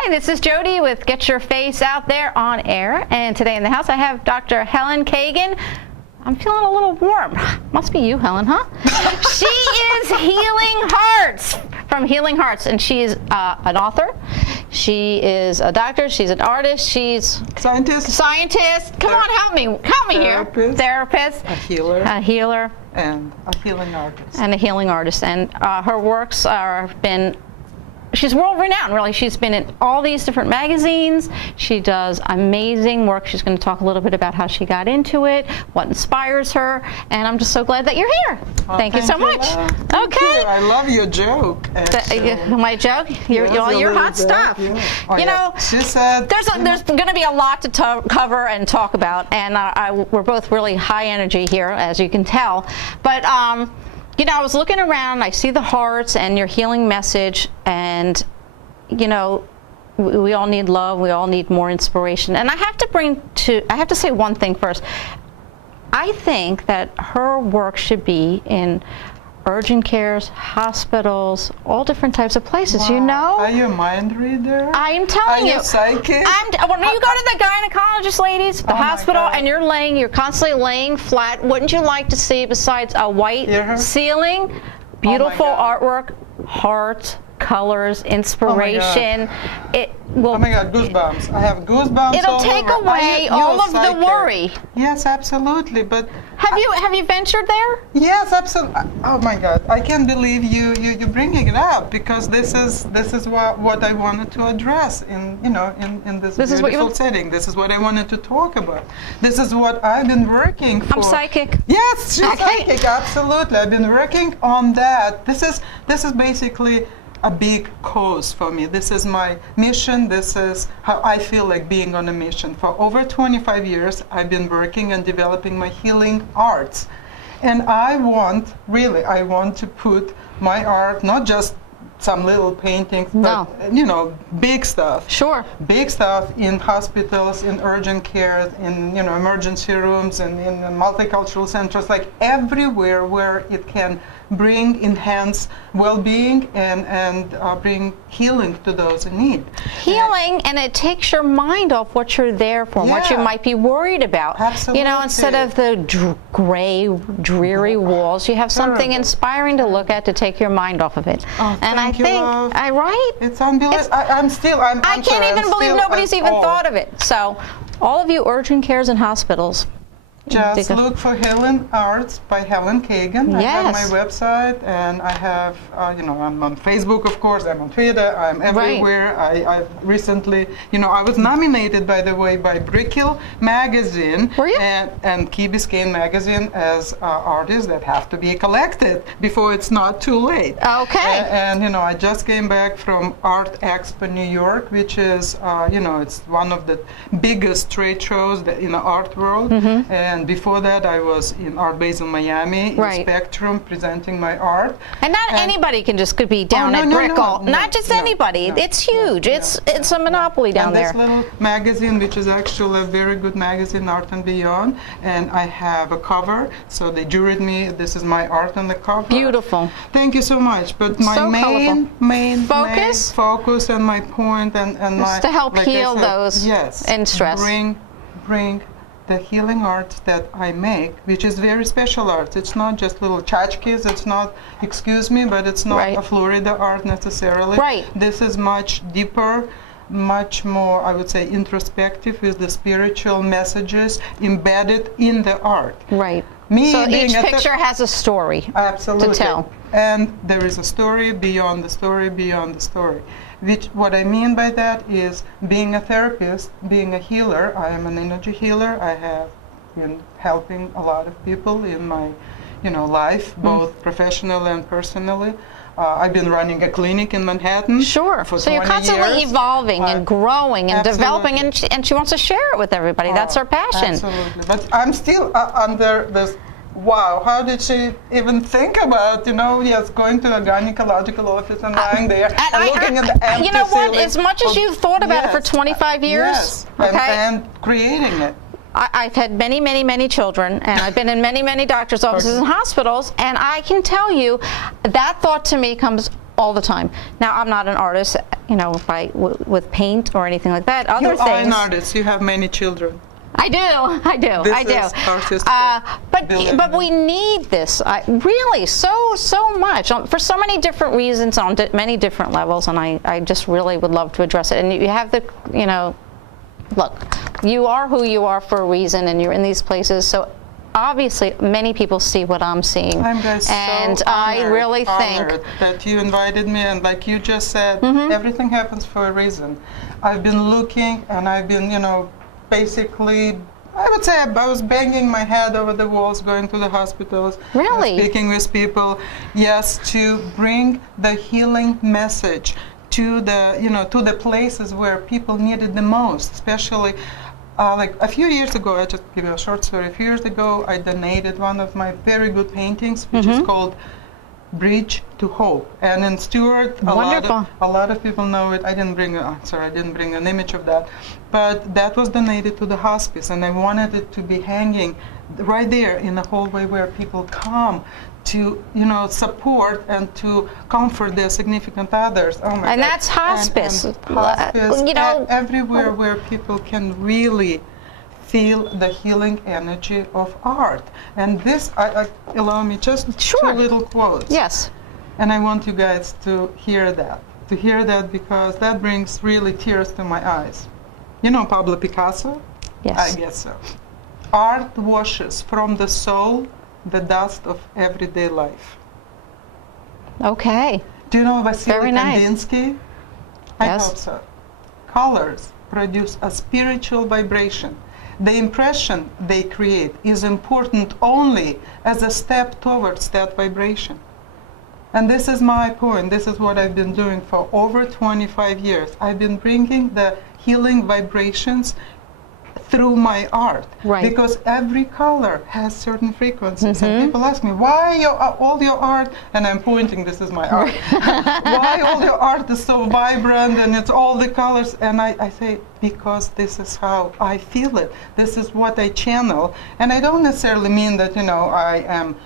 Hi, this is Jody with Get Your Face Out There on Air, and today in the house I have Dr. Helen Kagan. I'm feeling a little warm. Must be you, Helen, huh? She is Healing Hearts, from Healing Hearts, and she is an author. She is a doctor. She's an artist. She's scientist. Come on, help me. Help me here. Therapist. A healer. A healer. And a healing artist. And a healing artist. And her works she's world renowned, really. She's been in all these different magazines. She does amazing work. She's going to talk a little bit about how she got into it, what inspires her, and I'm just so glad that you're here. Well, thank you so much. Thank you. I love your joke. My joke? Your hot stuff. Yeah. You know, she said there's going to be a lot to cover and talk about, and we're both really high energy here, as you can tell. But you know, I was looking around, I see the hearts and your healing message, and, you know, we all need love, we all need more inspiration. And I have to say one thing first. I think that her work should be in urgent cares, hospitals, all different types of places, wow. You know? Are you a mind reader? I'm telling you. Are you psychic? When you go to the gynecologist, ladies, the hospital, and you're constantly laying flat, wouldn't you like to see, besides a white ceiling, beautiful artwork, hearts, colors, inspiration? Oh my God, goosebumps. I have goosebumps. It'll take away all of the worry. Yes, absolutely. But have you ventured there? Yes, absolutely. Oh my God, I can't believe you bringing it up, because this is what I wanted to address in this beautiful setting. This is what I wanted to talk about. This is what I've been working for. I'm psychic. Yes, she's psychic. Absolutely, I've been working on that. This is basically a big cause for me. This is my mission. This is how I feel like being on a mission. For over 25 years, I've been working and developing my healing arts. And I want to put my art, not just some little paintings, but, you know, big stuff. Sure. Big stuff in hospitals, in urgent care, in, you know, emergency rooms, and in multicultural centers, like everywhere where it can enhance well-being and bring healing to those in need. Healing, and it takes your mind off what you're there for, what you might be worried about. Absolutely. You know, instead of the gray, dreary walls, you have something inspiring to look at to take your mind off of it. Oh, and I think, right? It's unbelievable. I can't even believe nobody's even thought of it. So, all of you urgent cares and hospitals, just look for Healing Arts by Helen Kagan. I have my website, and I have, you know, I'm on Facebook, of course, I'm on Twitter, I'm everywhere. I recently, you know, I was nominated, by the way, by Brickell magazine and Key Biscayne magazine as artists that have to be collected before it's not too late. Okay. And you know, I just came back from Art Expo New York, which is, you know, it's one of the biggest trade shows in the art world. And before that, I was in Art Basel, Miami, in Spectrum, presenting my art. And not anybody can just be down at Brickell. Not just anybody. It's huge. It's a monopoly down there. This little magazine, which is actually a very good magazine, Art and Beyond, and I have a cover. So they juried me. This is my art on the cover. Beautiful. Thank you so much. But my main focus and my point and my to help heal those in stress. Bring the healing art that I make, which is very special art. It's not just little tchotchkes. It's not, excuse me, but it's not a Florida art necessarily. This is much deeper, much more, I would say, introspective, with the spiritual messages embedded in the art. So each picture has a story to tell. And there is a story beyond the story beyond the story. What I mean by that is, being a therapist, being a healer, I am an energy healer. I have been helping a lot of people in my, you know, life, both professionally and personally. I've been running a clinic in Manhattan for 20 years. So you're constantly evolving and growing and developing, and she wants to share it with everybody. That's her passion. Absolutely. But I'm still under this. Wow, how did she even think about, you know, going to a gynecological office and lying there and looking at the empty You know what, ceiling. as much as you've thought about it for 25 years, and creating it. I've had many, many, many children, and I've been in many, many doctors' offices and hospitals, and I can tell you that thought to me comes all the time. Now, I'm not an artist, you know, with paint or anything like that. Other You things. are an artist. You have many children. I do. This I do. is artistic. But we need this really so much for so many different reasons on many different levels, and I just really would love to address it. And you have the, you know, look, you are who you are for a reason, and you're in these places. So obviously, many people see what I'm seeing, I'm just and so I really honored think that you invited me, and like you just said, everything happens for a reason. I've been looking, and I've been, you know, basically, I would say I was banging my head over the walls, going to the hospitals, Really? speaking with people, yes, to bring the healing message to the, you know, to the places where people need it the most, especially. Like a few years ago, I just give you a short story. A few years ago, I donated one of my very good paintings, which is called Bridge to Hope. And in Stewart, a lot of people know it. I didn't bring an image of that, but that was donated to the hospice, and I wanted it to be hanging right there in the hallway where people come to, you know, support and to comfort their significant others. Oh my and God. that's hospice. And hospice, you know, everywhere where people can really feel the healing energy of art. And this, allow me just two little quotes. Yes. And I want you guys to hear that, because that brings really tears to my eyes. You know Pablo Picasso? Yes. I guess so. Art washes from the soul the dust of everyday life. Okay. Do you know Vasily Very nice. Kandinsky? I Yes. hope so. Colors produce a spiritual vibration. The impression they create is important only as a step towards that vibration. And this is my point. This is what I've been doing for over 25 years. I've been bringing the healing vibrations through my art, Right. because every color has certain frequencies. And people ask me, why all your art, and I'm pointing, this is my art, why all your art is so vibrant and it's all the colors? And I say, because this is how I feel it. This is what I channel. And I don't necessarily mean that, you know, I am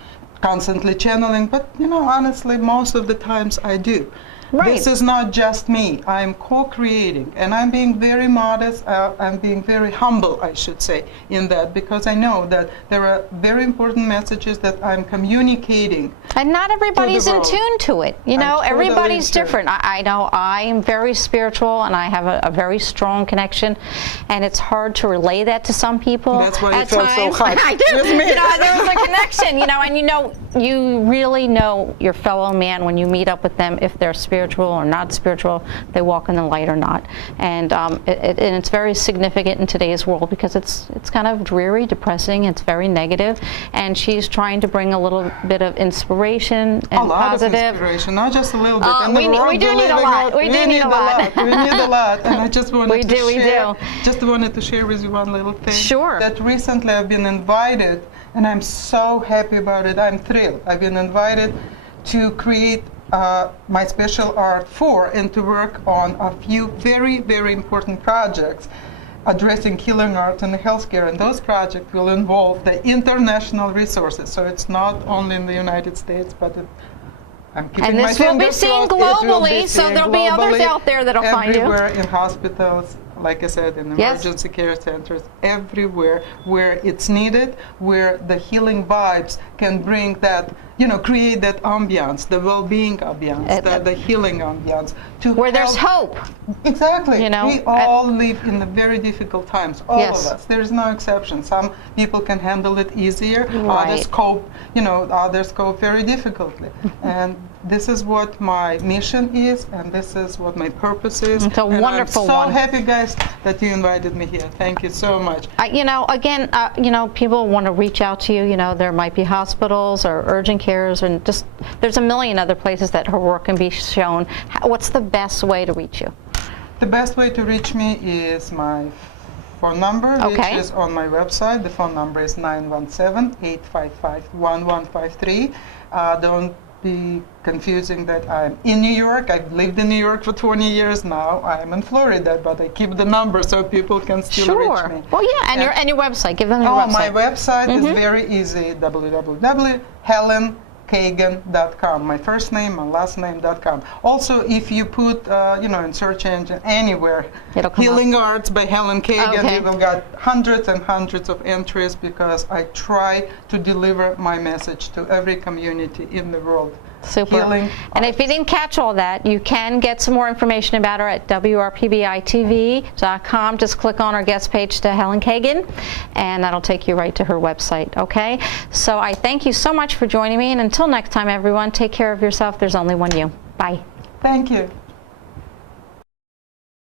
constantly channeling, but, you know, honestly, most of the times I do. Right. This is not just me. I'm co-creating, and I'm being very modest. I'm being very humble, I should say, in that, because I know that there are very important messages that I'm communicating. And not everybody's in world. tune to it. You know, Totally everybody's true. different. I know I'm very spiritual, and I have a very strong connection, and it's hard to relay that to some people. That's why you at felt so times. hot I do. with me. You know, there was a connection. You know, and you know, you really know your fellow man when you meet up with them, if they're spiritual or not spiritual, they walk in the light or not. And and it's very significant in today's world, because it's kind of dreary, depressing. It's very negative, and she's trying to bring a little bit of inspiration and A lot positive. of inspiration, not just a little bit. And we do need a lot. We do need a lot. We need a lot. And I just wanted to We share. do. Just wanted to share with you one little thing. Sure. That recently I've been invited, and I'm so happy about it. I'm thrilled. I've been invited to create my special art for and to work on a few very, very important projects addressing healing art in the healthcare, and those projects will involve the international resources. So it's not only in the United States, but I'm keeping And my this will be fingers seen crossed. It will be globally, so seen there'll be others globally, out there that'll find you. everywhere in hospitals, like I said, in Yes. emergency care centers, everywhere where it's needed, where the healing vibes can bring that, you know, create that ambiance, the well-being ambiance, the healing ambiance. Where there's hope. Exactly. You know, we all live in the very difficult times, all Yes. of us. There is no exception. Some people can handle it easier, Right. others cope very difficultly. And this is what my mission is, and this is what my purpose is. It's a and wonderful I'm so one. happy, guys, that you invited me here. Thank you so much. You know, again, you know, people want to reach out to you. You know, there might be hospitals or urgent cares, and just there's a million other places that her work can be shown. What's the best way to reach you? The best way to reach me is my phone number, Okay. which is on my website. The phone number is 917-855-1153. Don't be confusing that I'm in New York. I've lived in New York for 20 years now. I'm in Florida, but I keep the number so people can still reach me. Well, yeah, and your website. Give them your Oh, website. my website is very easy, www.helenkandinsky.com. HelenKagan.com. My first name, my last name.com. Also, if you put, in search engine anywhere, It'll come Healing Arts by Helen Kagan, Okay. you will get hundreds and hundreds of entries because I try to deliver my message to every community in the world. Super. Healing And if you didn't catch all that, you can get some more information about her at WRPBITV.com. Just click on our guest page to Helen Kagan, and that'll take you right to her website, okay? So I thank you so much for joining me, and until next time, everyone, take care of yourself. There's only one you. Bye. Thank you.